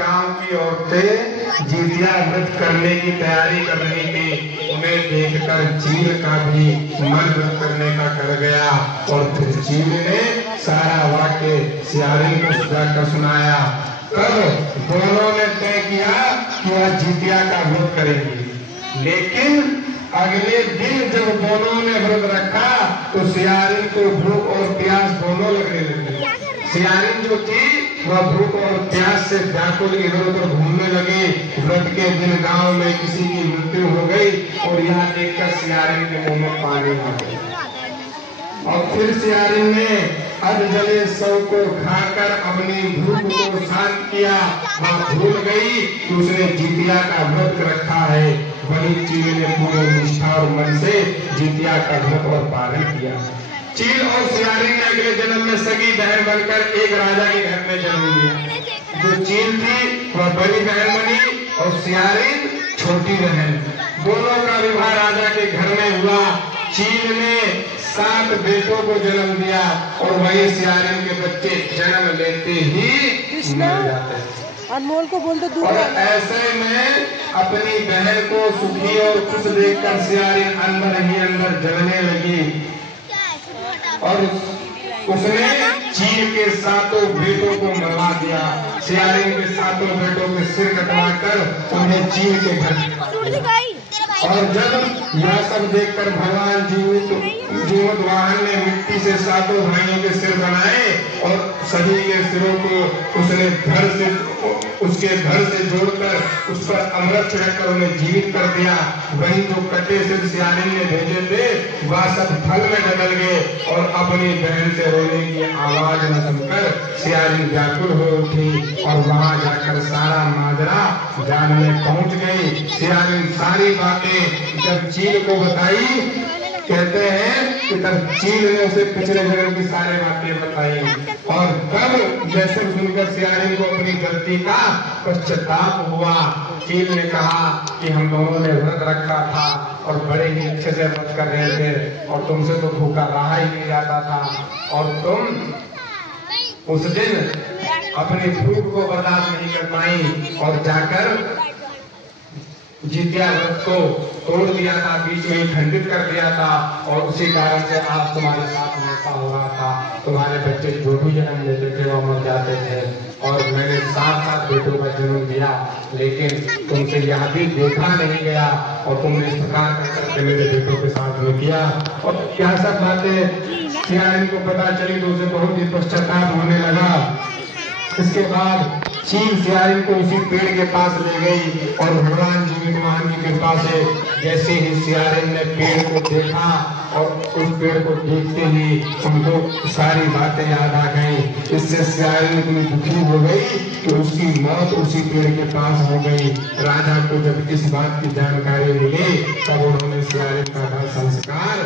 गांव की औरतें जितिया व्रत करने की तैयारी कर रही थी। उन्हें देखकर चील का भी मन व्रत करने का कर गया और फिर चील ने सारा वाक्य सियारिन को सुझाकर सुनाया। तब दोनों ने तय किया कि वह जितिया का व्रत करेंगे। लेकिन अगले दिन जब दोनों ने व्रत रखा तो सियारिन को भूख और प्यास दोनों लगने लगी। सियारिन जो थी वह भूख और प्यास से व्याकुल इधर उधर घूमने लगी। व्रत के दिन गांव में किसी की मृत्यु हो गई और यह देखकर सियारिन के मुंह में पानी आ गया। और फिर सियारिन ने अध जले शव को खाकर अपनी भूख को शांत किया। वह भूल गई कि उसने जितिया का व्रत रखा है। वही चील ने पूरे निष्ठा और मन से जितिया का व्रत और पालन किया। चील और सियारिन ने अगले जन्म में सगी बहन बनकर एक राजा के घर में जन्म लिया। जो चील थी वह बड़ी बहन बनी और सियारिन छोटी बहन। दोनों का विवाह राजा के घर में हुआ। चील ने 7 बेटों को जन्म दिया और वही सियारिन के बच्चे जन्म लेते ही मर जाते। अनमोल को बोल दो। और ऐसे में अपनी बहन को सुखी और खुश देखकर सियारिन अंदर ही अंदर जलने लगी और उसने चील के 7 बेटों को मरवा दिया। सियारिन के 7 बेटों के सिर कटवाकर उन्हें चील के घर। और जब यह सब देखकर भगवान जीवत वाहन ने मिट्टी से 7 भाइयों के सिर बनाए और सभी के सिरों को उसके धड़ से जोड़कर उस पर अमृत छिड़ककर उन्हें जीवित कर दिया। वही जो कटे सिर सियारिन ने भेजे थे वह सब फल में बदल गए और अपनी बहन से रोने की आवाज न सुनकर सियारिन व्याकुल हो उठी और वहां जाकर सारा माजरा जानने पहुंच गई। सियारिन सारी बातें जब चील को बताई, कहते हैं कि तब चील ने उसे पिछले जन्म की सारी बातें बताई और तब जैसे सुनकर सियारिन को अपनी गलती का पश्चाताप हुआ। चील ने कहा कि हम दोनों ने व्रत रखा था और बड़े ही अच्छे से व्रत कर रहे थे और तुमसे तो भूखा रहा ही नहीं जाता था और तुम उस दिन अपनी भूख को बर्दाश्त नहीं कर पाई और जाकर जितिया व्रत को तोड़ दिया था, बीच में खंडित कर दिया था और उसी कारण से आज तुम्हारे साथ ऐसा हो रहा था। तुम्हारे बच्चे जो भी जन्म लेते थे वो मर जाते थे और मैंने 7 बेटों का जन्म दिया, लेकिन तुमसे यह भी देखा नहीं गया और तुमने इस प्रकार करके मेरे बेटों के साथ में किया। और यह सब बातें सियारिन को पता चली तो उसे बहुत ही पश्चाताप होने लगा। इसके बाद चील सियारिन को उसी पेड़ के पास ले गई और भगवान जीवित वाहन की कृपा से जैसे ही सियारिन ने पेड़ को देखा और उस पेड़ को देखते ही उनको सारी बातें याद आ गई। इससे सियारिन इतनी दुखी हो गई कि उसकी मौत उसी पेड़ के पास हो गई। राजा को जब इस बात की जानकारी मिली तब उन्होंने सियारिन का दाह संस्कार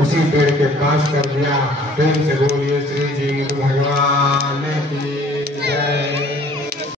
उसी पेड़ के पास कर दिया। प्रेम से बोलिए श्री जी भगवान की जय।